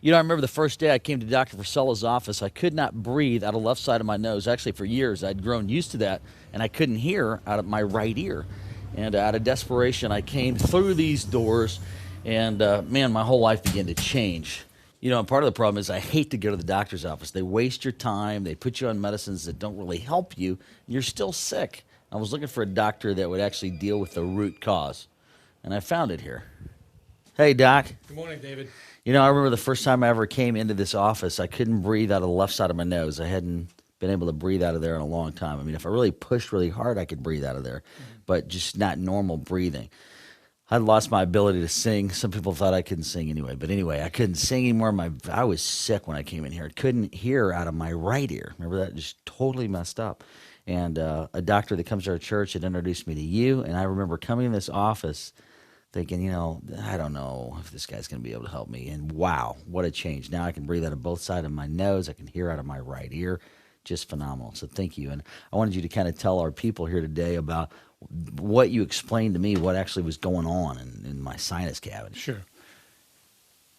You know, I remember the first day I came to Dr. Frisella's office, I could not breathe out of the left side of my nose. Actually, for years, I'd grown used to that, and I couldn't hear out of my right ear. And out of desperation, I came through these doors, and man, my whole life began to change. You know, and part of the problem is I hate to go to the doctor's office. They waste your time. They put you on medicines that don't really help you. And you're still sick. I was looking for a doctor that would actually deal with the root cause, and I found it here. Hey, Doc. Good morning, David. You know, I remember the first time I ever came into this office, I couldn't breathe out of the left side of my nose. I hadn't been able to breathe out of there in a long time. I mean, if I really pushed really hard, I could breathe out of there, but just not normal breathing. I'd lost my ability to sing. Some people thought I couldn't sing anyway. But anyway, I couldn't sing anymore. I was sick when I came in here. I couldn't hear out of my right ear. Remember that? Just totally messed up. And a doctor that comes to our church had introduced me to you. And I remember coming in this office thinking, you know, I don't know if this guy's going to be able to help me. And wow, what a change. Now I can breathe out of both sides of my nose. I can hear out of my right ear. Just phenomenal. So thank you. And I wanted you to kind of tell our people here today about what you explained to me, what actually was going on in my sinus cavity. Sure.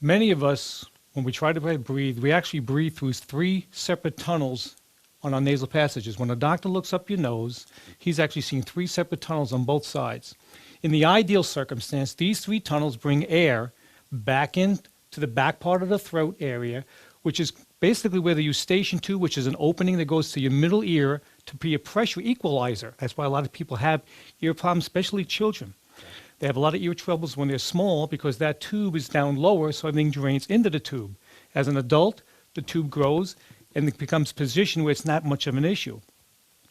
Many of us, when we try to breathe, we actually breathe through 3 separate tunnels on our nasal passages. When a doctor looks up your nose, he's actually seeing 3 separate tunnels on both sides. In the ideal circumstance, these 3 tunnels bring air back into the back part of the throat area, which is basically where they use station 2, which is an opening that goes to your middle ear to be a pressure equalizer. That's why a lot of people have ear problems, especially children. They have a lot of ear troubles when they're small because that tube is down lower, so everything drains into the tube. As an adult, the tube grows and it becomes positioned where it's not much of an issue.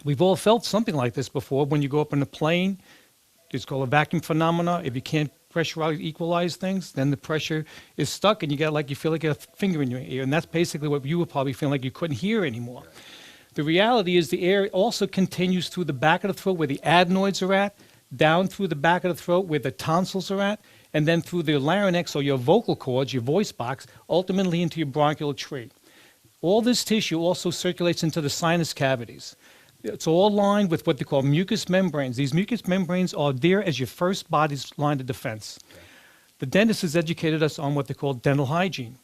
We've all felt something like this before. When you go up in a plane, it's called a vacuum phenomena. If you can't pressurize, equalize things, then the pressure is stuck and you feel like a finger in your ear. And that's basically what you were probably feeling like you couldn't hear anymore. The reality is the air also continues through the back of the throat where the adenoids are at, down through the back of the throat where the tonsils are at, and then through the larynx or your vocal cords, your voice box, ultimately into your bronchial tree. All this tissue also circulates into the sinus cavities. It's all lined with what they call mucous membranes. These mucous membranes are there as your first body's line of defense. Okay. The dentist has educated us on what they call dental hygiene.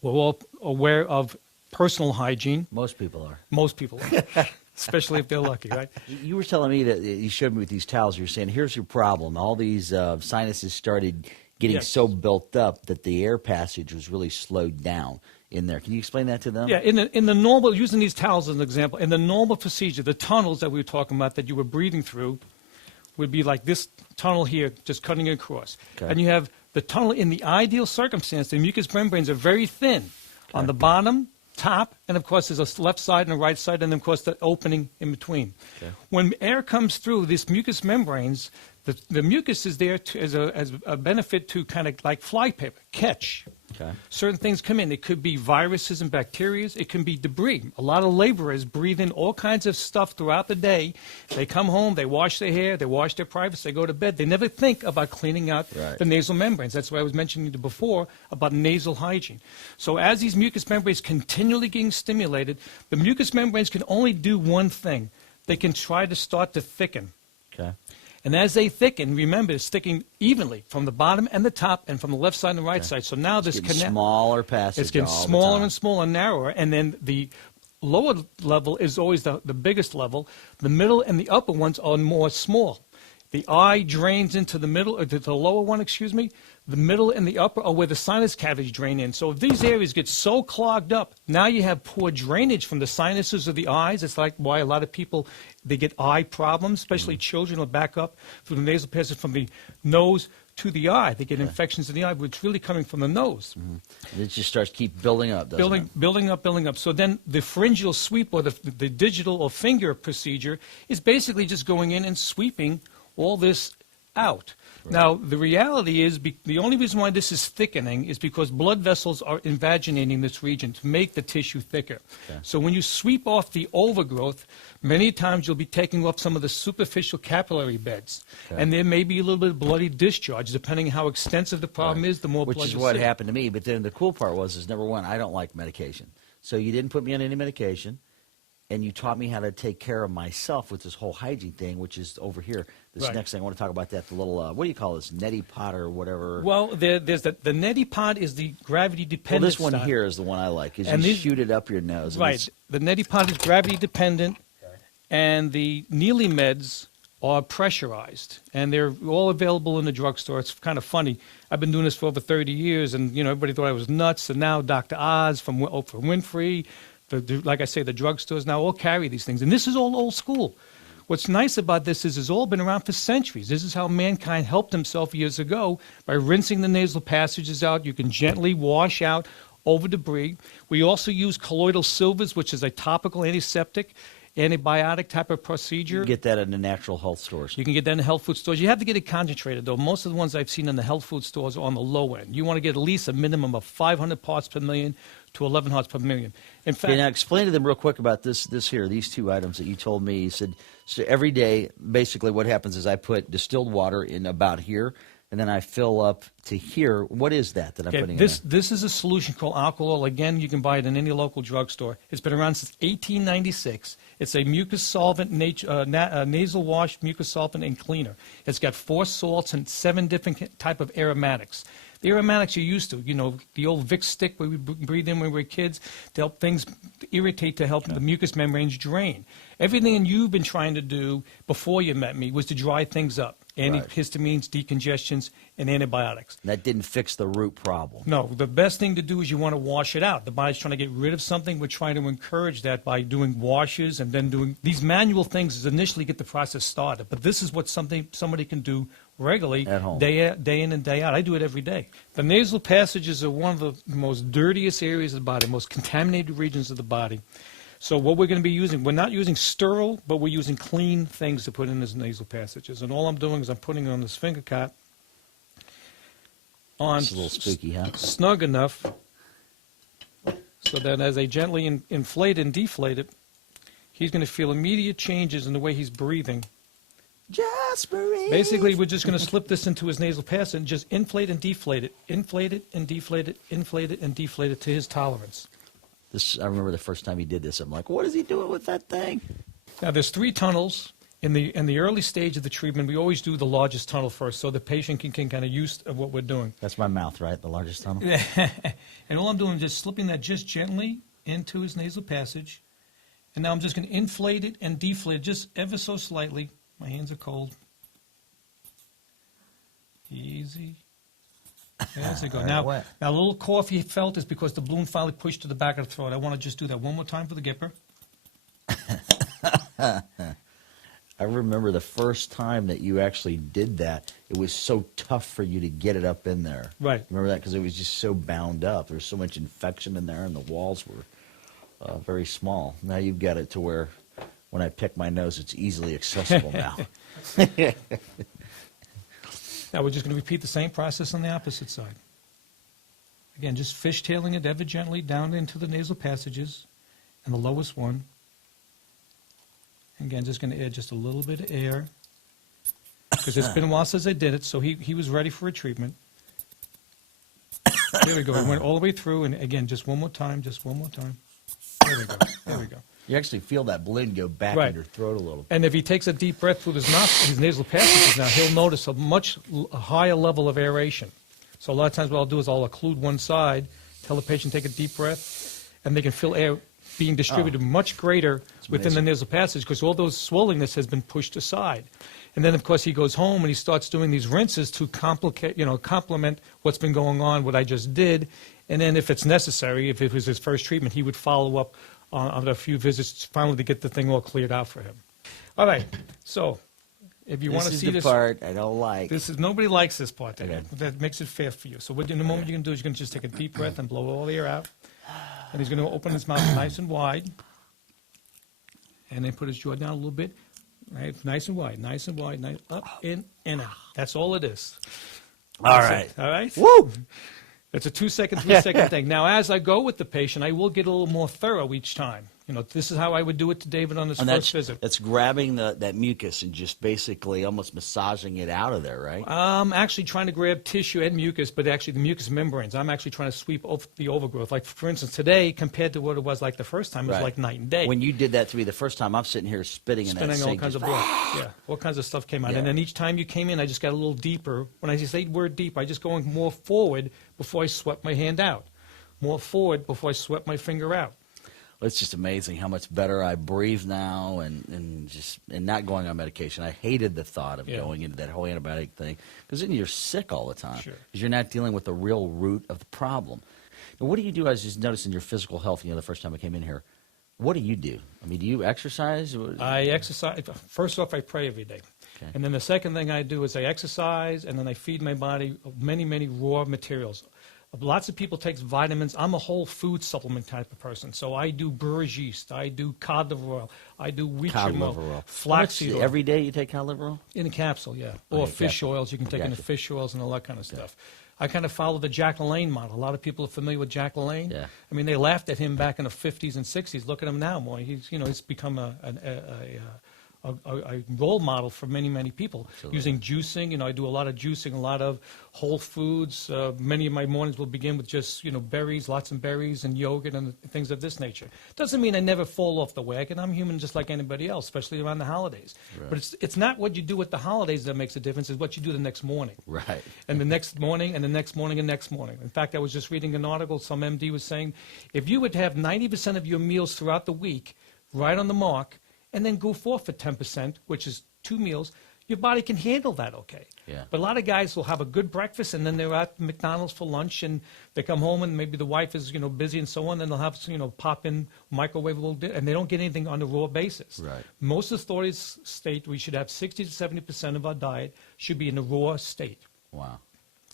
We're all aware of personal hygiene. Most people are. Most people are, especially if they're lucky, right? You were telling me that you showed me with these towels. You were saying, here's your problem. All these sinuses started getting so built up that the air passage was really slowed down in there. Can you explain that to them? Yeah, in the normal, using these towels as an example, in the normal procedure, the tunnels that we were talking about that you were breathing through would be like this tunnel here, just cutting it across. Okay. And you have the tunnel in the ideal circumstance, the mucous membranes are very thin on the bottom, top, and of course there's a left side and a right side, and then of course the opening in between. Okay. When air comes through these mucous membranes, the mucus is there as a benefit to kind of like flypaper, catch. Okay. Certain things come in. It could be viruses and bacteria. It can be debris. A lot of laborers breathe in all kinds of stuff throughout the day. They come home, they wash their hair, they wash their privates, they go to bed. They never think about cleaning out the nasal membranes. That's what I was mentioning before about nasal hygiene. So as these mucous membranes continually getting stimulated, the mucous membranes can only do one thing. They can try to start to thicken. Okay. And as they thicken, remember, it's thickening evenly from the bottom and the top and from the left side and the right side. So now this smaller passage. It's getting smaller and smaller and narrower. And then the lower level is always the biggest level. The middle and the upper ones are more small. The eye drains into the middle, or the lower one, excuse me. The middle and the upper are where the sinus cavities drain in. So if these areas get so clogged up, now you have poor drainage from the sinuses of the eyes. It's like why a lot of people, they get eye problems, especially children will back up through the nasal passage from the nose to the eye. They get infections in the eye, but it's really coming from the nose. Mm-hmm. It just starts to keep building up, doesn't it? Building up. So then the pharyngeal sweep, or the digital or finger procedure, is basically just going in and sweeping all this out. Right. Now, the reality is the only reason why this is thickening is because blood vessels are invaginating this region to make the tissue thicker. Okay. So when you sweep off the overgrowth, many times you'll be taking off some of the superficial capillary beds. Okay. And there may be a little bit of bloody discharge, depending how extensive the problem is, the more blood you see. Which is what happened to me. But then the cool part was, number one, I don't like medication. So you didn't put me on any medication. and you taught me how to take care of myself with this whole hygiene thing, which is over here. This Right. next thing I want to talk about that, the little, what do you call this, neti pot or whatever? Well, there's the neti pot is the gravity Well, dependent. this one style. here is the one I like, is And you these- shoot it up your nose. and Right. it's- The neti pot is gravity dependent, and the Neely meds are pressurized, and they're all available in the drugstore. It's kind of funny. I've been doing this for over 30 years, and everybody thought I was nuts. And now Dr. Oz from Oprah Winfrey, like I say, the drugstores now all carry these things, and this is all old school. What's nice about this is it's all been around for centuries. This is how mankind helped himself years ago by rinsing the nasal passages out. You can gently wash out over debris. We also use colloidal silvers, which is a topical antiseptic, antibiotic type of procedure. You get that in the natural health stores. You can get that in the health food stores. You have to get it concentrated, though. Most of the ones I've seen in the health food stores are on the low end. You want to get at least a minimum of 500 parts per million to 11 parts per million. In fact, Okay, now explain to them real quick about this here, these two items that you told me. You said, so every day, basically what happens is I put distilled water in about here, and then I fill up to here. What is that I'm okay, putting in this is a solution called alcohol. Again, you can buy it in any local drugstore. It's been around since 1896. It's a mucus solvent, nasal wash, mucus solvent, and cleaner. It's got 4 salts and 7 different type of aromatics. The aromatics you're used to, the old Vicks stick where we breathe in when we were kids to help things irritate, to help the mucous membranes drain. Everything you've been trying to do before you met me was to dry things up. Antihistamines, decongestions, and antibiotics. That didn't fix the root problem. No, the best thing to do is you want to wash it out. The body's trying to get rid of something. We're trying to encourage that by doing washes and then doing these manual things is initially get the process started. But this is what somebody can do regularly, At home. day in and day out. I do it every day. The nasal passages are one of the most dirtiest areas of the body, most contaminated regions of the body. So what we're going to be using, we're not using sterile, but we're using clean things to put in these nasal passages. And all I'm doing is I'm putting it on this finger cap on It's a little spooky, huh? snug enough so that as I gently inflate and deflate it, he's going to feel immediate changes in the way he's breathing. Just breathe. Basically, we're just going to slip this into his nasal passage and just inflate and deflate it, inflate it and deflate it, inflate it and deflate it to his tolerance. I remember the first time he did this. I'm like, what is he doing with that thing? Now, there's 3 tunnels. In the early stage of the treatment, we always do the largest tunnel first so the patient can kind of use of what we're doing. That's my mouth, right? The largest tunnel? And all I'm doing is just slipping that just gently into his nasal passage. And now I'm just going to inflate it and deflate it just ever so slightly. My hands are cold. Easy. There you go. Now, wet. now, a little cough you felt is because the balloon finally pushed to the back of the throat. I want to just do that one more time for the Gipper. I remember the first time that you actually did that, it was so tough for you to get it up in there. Right. Remember that? Because it was just so bound up. There was so much infection in there, and the walls were very small. Now you've got it to where when I pick my nose, it's easily accessible now. Now we're just going to repeat the same process on the opposite side. Again, just fishtailing it ever gently down into the nasal passages and the lowest one. Again, just going to add just a little bit of air because it's been a while since I did it, so he was ready for a treatment. There we go. We went all the way through, and again, just one more time, just one more time. There we go. There we go. You actually feel that balloon go back Right. in your throat a little. And if he takes a deep breath through his nasal passages now, he'll notice a much higher level of aeration. So a lot of times what I'll do is I'll occlude one side, tell the patient take a deep breath, and they can feel air being distributed much greater within the nasal passage because all those swellingness has been pushed aside. And then, of course, he goes home and he starts doing these rinses to complement what's been going on, what I just did. And then if it's necessary, if it was his first treatment, he would follow up on a few visits finally to get the thing all cleared out for him. All right. So if you want to This is see the this part I don't like. nobody likes this part. Okay. That makes it fair for you. So in the moment you can do is you can just take a deep breath and blow all the air out. And he's going to open his mouth nice and wide. And then put his jaw down a little bit. Right? Nice and wide, nice and wide, nice, up, in, and out. That's all it is. All That's right. it, all right? Woo! It's a 2-second, 3-second thing. Now, as I go with the patient, I will get a little more thorough each time. You know, this is how I would do it to David on his And first visit. that's grabbing that mucus and just basically almost massaging it out of there, right? I'm actually trying to grab tissue and mucus, but actually the mucus membranes. I'm actually trying to sweep off the overgrowth. Like, for instance, today, compared to what it was like the first time, it was Right. like night and day. When you did that to me the first time, I'm sitting here spitting in that Spinning all sink. kinds of blood. Yeah, all kinds of stuff came out. Yeah. And then each time you came in, I just got a little deeper. When I say the word deep, I just going more forward before I swept my hand out. More forward before I swept my finger out. It's just amazing how much better I breathe now and not going on medication. I hated the thought of going into that whole antibiotic thing because then you're sick all the time Sure. because you're not dealing with the real root of the problem. Now, what do you do? I was just noticing your physical health, the first time I came in here. What do you do? I mean, do you exercise? I exercise. First off, I pray every day. Okay. And then the second thing I do is I exercise, and then I feed my body many, many raw materials. Lots of people take vitamins. I'm a whole food supplement type of person. So I do burrage yeast. I do cod liver oil. I do wheat Cod germ liver oil, oil. flaxseed oil. Every day you take cod liver oil? In a capsule, yeah. Oh, Or yeah, fish capsule. oils. You can take in the Gotcha. fish oils and all that kind of stuff. I kind of follow the Jack LaLanne model. A lot of people are familiar with Jack LaLanne. Yeah. I mean, they laughed at him back in the 50s and 60s. Look at him now, boy. He's become a role model for many, many people. Absolutely. Using juicing, I do a lot of juicing, a lot of whole foods. Many of my mornings will begin with just, berries, lots of berries and yogurt and things of this nature. Doesn't mean I never fall off the wagon. I'm human just like anybody else, especially around the holidays. Right. But it's not what you do at the holidays that makes a difference. It's what you do the next morning. Right. And the next morning, and the next morning, and next morning. In fact, I was just reading an article. Some MD was saying, if you would have 90% of your meals throughout the week right on the mark, and then go forth for 10%, which is 2 meals, your body can handle that okay. Yeah. But a lot of guys will have a good breakfast, and then they're at McDonald's for lunch, and they come home, and maybe the wife is, busy and so on, and they'll have, pop in, microwave a little bit, and they don't get anything on a raw basis. Right. Most authorities state we should have 60 to 70% of our diet should be in the raw state. Wow.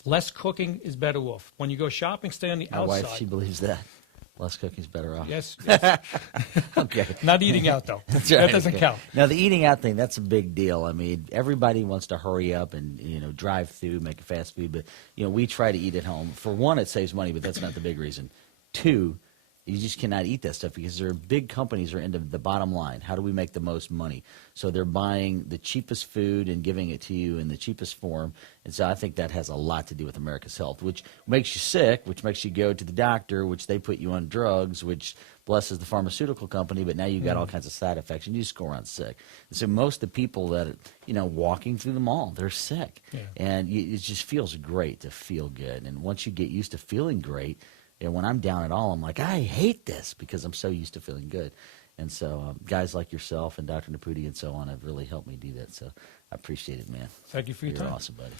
Less cooking is better off. When you go shopping, stay on the My outside. wife, she believes that. Less cooking's better off. Yes. Okay. Not eating out, though. That's That right, doesn't okay. count. Now, the eating out thing, that's a big deal. I mean, everybody wants to hurry up and, drive through, make fast food. But, we try to eat at home. For one, it saves money, but that's not the big reason. Two, you just cannot eat that stuff because there are big companies are into the bottom line. How do we make the most money? So they're buying the cheapest food and giving it to you in the cheapest form. And so I think that has a lot to do with America's health, which makes you sick, which makes you go to the doctor, which they put you on drugs, which blesses the pharmaceutical company, but now you've got all kinds of side effects and you just go around sick. And so most of the people that, walking through the mall, they're sick. Yeah. And it just feels great to feel good. And once you get used to feeling great, when I'm down at all, I'm like, I hate this because I'm so used to feeling good. And so guys like yourself and Dr. Naputi and so on have really helped me do that. So I appreciate it, man. Thank you for your You're time. awesome, buddy.